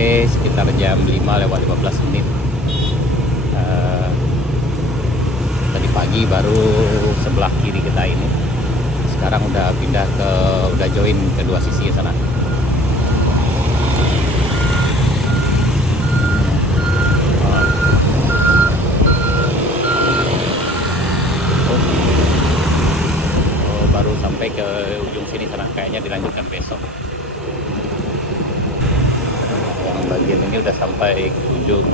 sampai sekitar jam 5:15. Tadi pagi baru sebelah kiri kita ini, sekarang udah udah join kedua sisi sana. Baru sampai ke ujung sini sana, kayaknya dilanjutkan besok. Yang bagian ini udah sampai ke ujung.